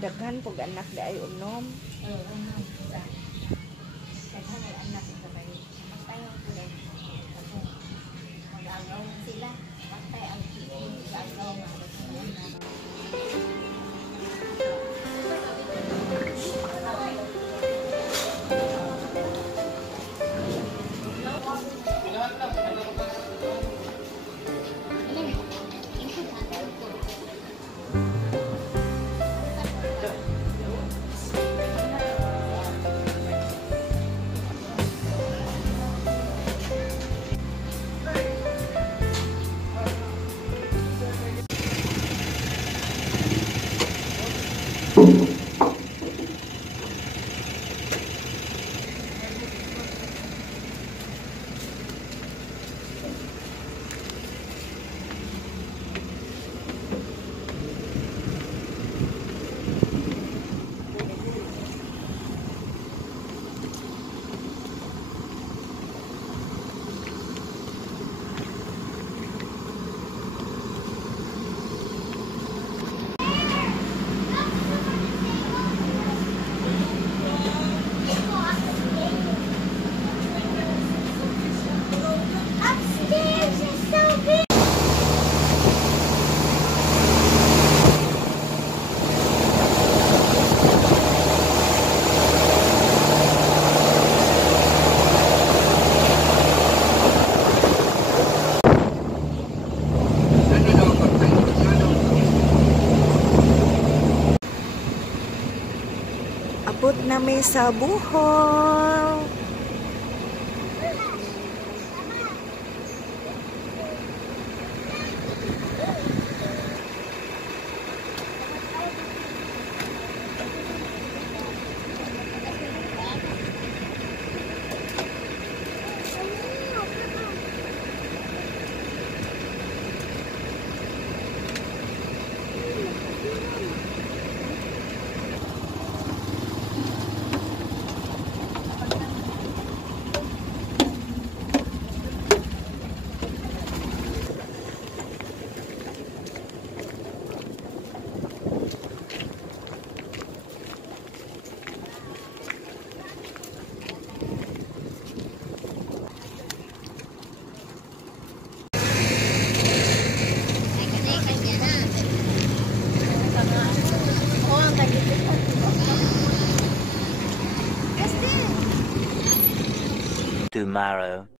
Daghan pug anak di ay unom. Unom. Daghan ay anak ito kayo. Magtayo ko lang. Mag-agaw sila. Magtay ang mag-agaw nga. Abot na may sa Bohol. Tomorrow.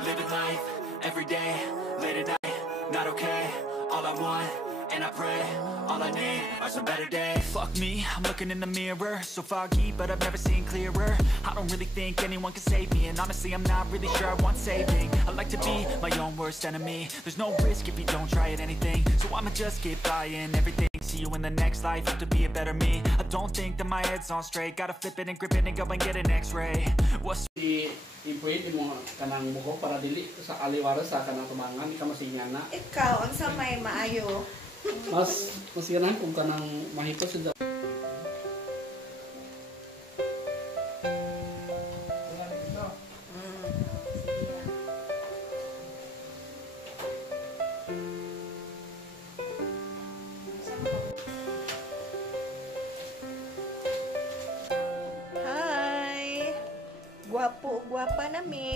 Living life every day, late at night, not okay. All I want, and I pray, all I need are some better days. Fuck me, I'm looking in the mirror, so foggy, but I've never seen clearer. I don't really think anyone can save me, and honestly I'm not really sure I want saving. I like to be my own worst enemy. There's no risk if you don't try at anything, so I'ma just keep buying everything. See you in the next life, have to be a better me. I don't think that my head's on straight, gotta flip it and grip it and go and get an x-ray. What's I-pwede mo kanang buhok para dili sa aliwara sa kanang tumangan, di ka masinyana. Ikaw, ang sa may maayo. Mas ganahan kung kanang mahipos sila. Guwapa nami.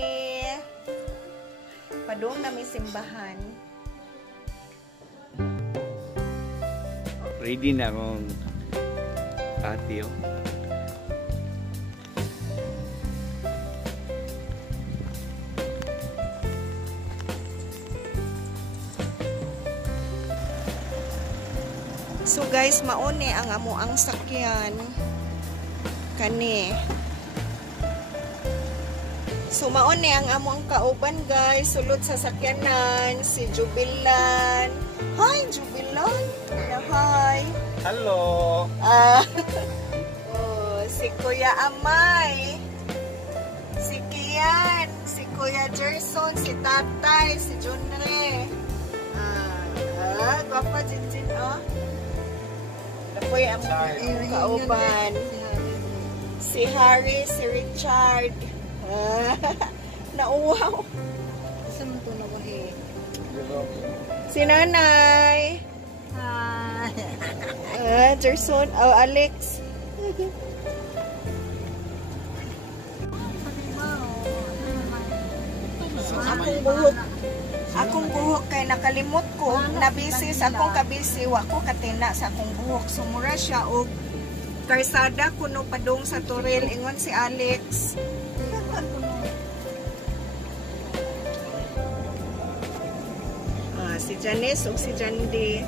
Padung nami simbahan. Ready na akong patio. So guys, maone ang amuang sakyan. Kani. So maone ang amuang kauban guys. Sulod sa sakyanan. Si Jubilan. Hi Jubilan. Hi. Hello. Oh, si Kuya Amay. Si Kian. Si Kuya Jerson. Si Tatay. Si Junre. Gwapa Jinjin oh. Napoy ang kauban. Si Harry, si Richard. Nauwaw. Si Nanay. Jerson. Oh, Alex. Akong buhok kay nakalimot ko, nabisi sa akong kabisi, wa ko katina sa akong buhok. Sumura siya og karsada kuno padung sa Turil, ingon si Alex. Si Janice ug si Jandy.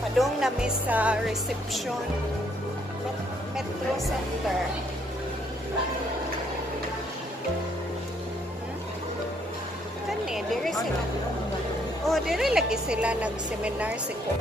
Padung na mi sa reception Metro Center. Kani, dire sila. Oh, dire lagi sila nag-seminar si ko.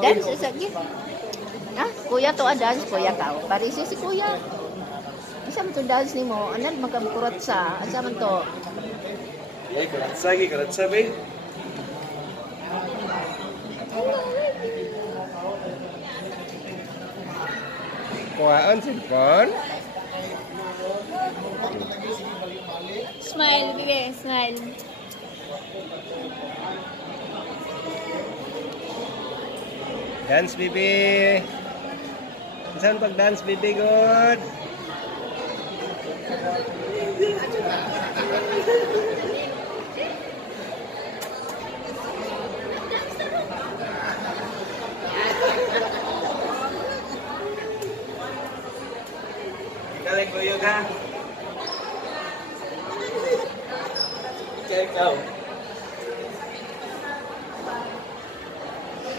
Dance lagi. Ah, kuya to dance, kuya tao. Parisi si kuya. Isa man to dance nimo, anan magkamkurot sa. Asa man to? Karat sabi. Kuhaan cellphone. Smile, bibi, smile. Dance, baby. Saan pag-dance, baby? Good. Ikaw ko yun, ha? Ikaw.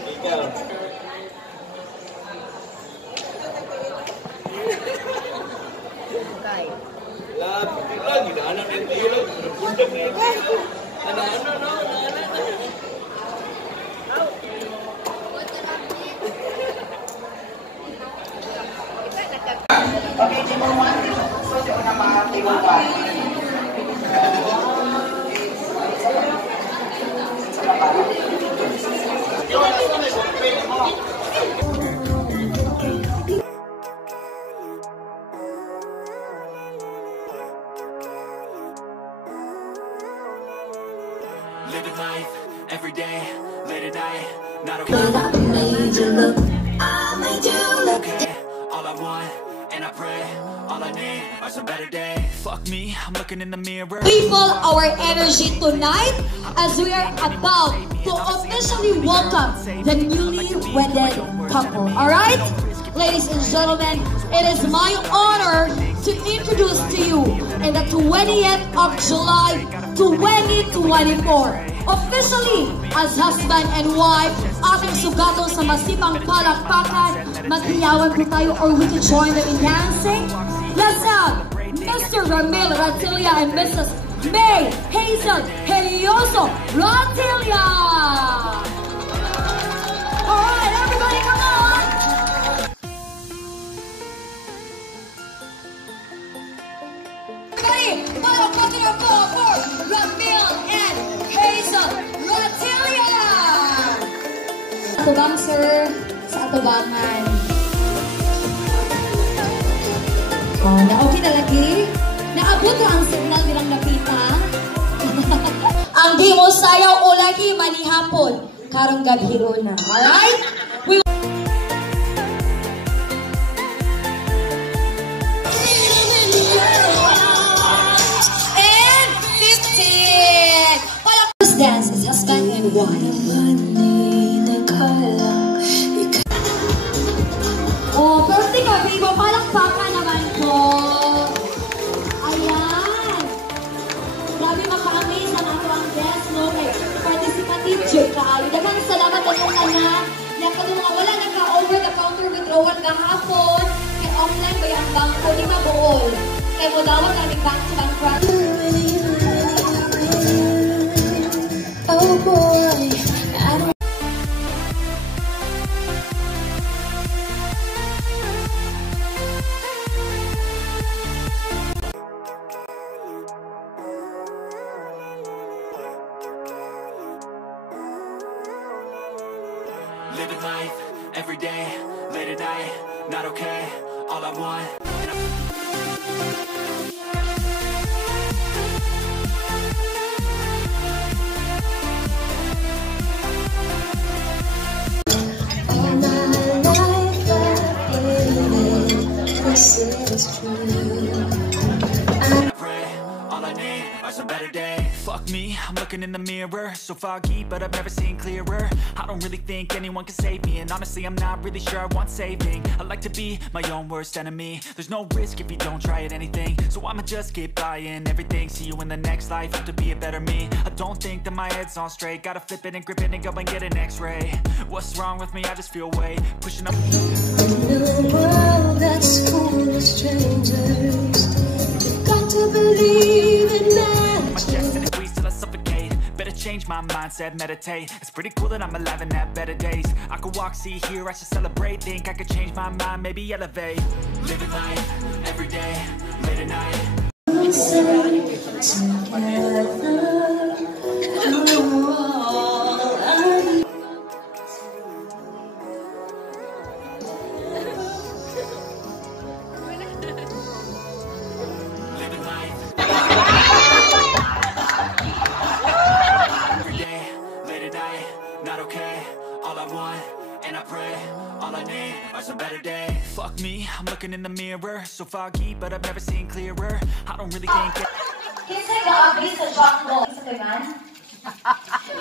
Ikaw. Lagi dah anak yang dia bunda ni. Anak-anak no, anak-anak. Okay, number 1. So, sa una mga tiwala. Living life every day, late at night, not okay. I made you look, I made you look. Okay, all I want, and I pray, all I need are some better days. Fuck me, I'm looking in the mirror. People, our energy tonight as we are about to officially welcome the newly wedded couple. Alright? Ladies and gentlemen, it is my honor to introduce to you in the 20th of July 2024. Officially, as husband and wife, ating sugatong sa masipang palakpakan, maghiyawan po tayo or we can join them in dancing. Let's have Mr. Ramil Ratilla and Mrs. May Hazel Helioso Ratilla. Alright, everybody come on! Everybody, para patira po for Ramil and Hazel Ratilla. Atubang sir, sa atubangan. Oh, na okay na lagi. Naabot ko ang signal bilang napita. Ang di mo sayaw o lagi manihapon. Karong gaghiro na. Alright? We and 15. First dance is husband and wife. Oh, birthday ka, baby. Palakpakan naman po. Ayan. Grabe maka-amaze na ako ang dance, no? Kay participative check ka. Dagang salamat ang yung kanya. Nakado mga wala nagka-over the counter withdrawal kahapon. Kay online ba yung bangko? Di mabuol. Kay mo dawag namin back to bankrupt. Oh boy, I don't. Living life, every day, late at night, not okay, all I want. Some better days. Fuck me, I'm looking in the mirror, so foggy, but I've never seen clearer. I don't really think anyone can save me, and honestly I'm not really sure I want saving. I like to be my own worst enemy. There's no risk if you don't try at anything, so I'ma just keep buying everything. See you in the next life, hope to be a better me. I don't think that my head's on straight, gotta flip it and grip it and go and get an x-ray. What's wrong with me? I just feel weight pushing up. In a world that's full of strangers, you've got to believe in magic. My chest and it squeeze till I suffocate. Better change my mindset, meditate. It's pretty cool that I'm alive and have better days. I could walk, see, hear, I should celebrate. Think I could change my mind, maybe elevate. Living life, every day, late at night. Living life every day, late at night, not okay. All I want, and I pray, all I need are some better days. Fuck me, I'm looking in the mirror, so foggy, but I've never seen clearer. I don't really think it. Kinsa ka-abri sa jungle? Kinsa ka man?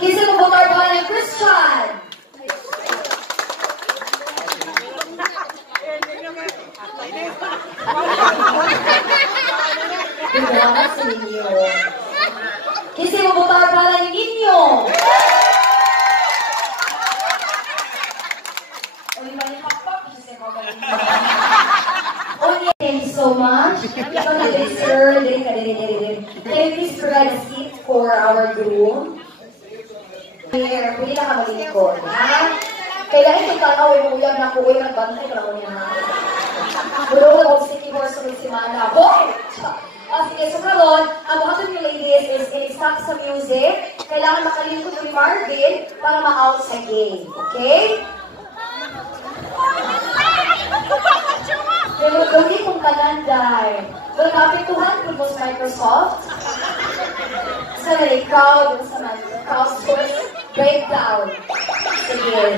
Kinsa ka botar ba ng Christian? Ikaw sa ninyo. Kinsa ka botar ba ng ninyo? Thank you so much. Ikaw na din, sir. Can you please provide a seat for our groom? Here, pwede na ka maglingkod, ha? Kailangan yung tanaw, yung uyag na kuwi, nagbantay ka lang niya, ha? Buro ko kung city horse sa simana. Boy! Sige, so karon, ang mga to yung ladies is in-stop sa music. Kailangan makalingkod ni Marvin para ma-out sa game. Okay? Pero gawin kong kananday. Well, kapituhan po po sa Microsoft. Sa crowd, sa crowdsource breakdown. Sige.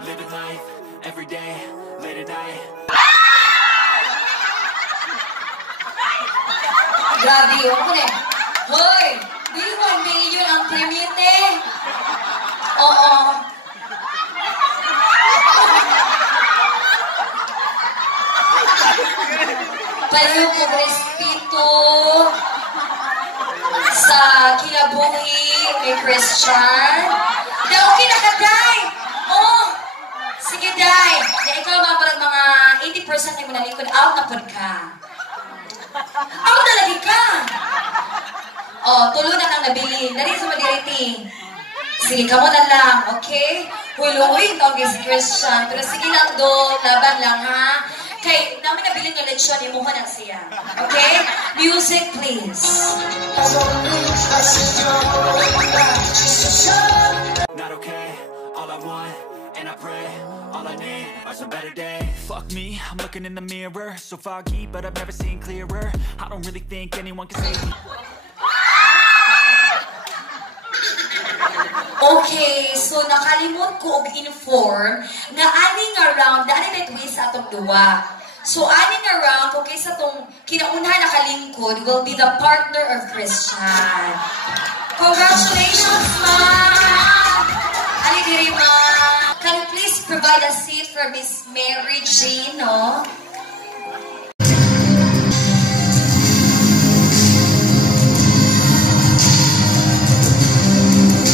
Living life, every day, late at night. Grabe, ako na. Hoy! Di 1 million ang premite. Oo. Palihog kong respeto sa kinabuhi ni Christian. Da, okay na ka, Day. Oh, sige, Day. Da, ikaw parang mga 80% na mo nalikod. Out na pod ka. Out na lagi ka. Oh, tulo na nang nabili. Dari sa madiriti. Sige, kamo na lang, okay? Huloy, tawag si Christian. Pero sige lang do, laban lang ha. Kay, namin nabili ng lechon, imuha na siya. Okay? Music, please. Not okay, all I want, and I pray, all I need are some better days. Fuck me, I'm looking in the mirror, so foggy, but I've never seen clearer. I don't really think anyone can save me. Okay, so nakalimot ko og inform na aning around, daan na twist sa atong duwa. So aning around, okay, sa itong kinaunahan nakalingkod will be the partner of Christian. Congratulations, ma! Ali diri, ma! Can you please provide a seat for Miss Mary Jane, no?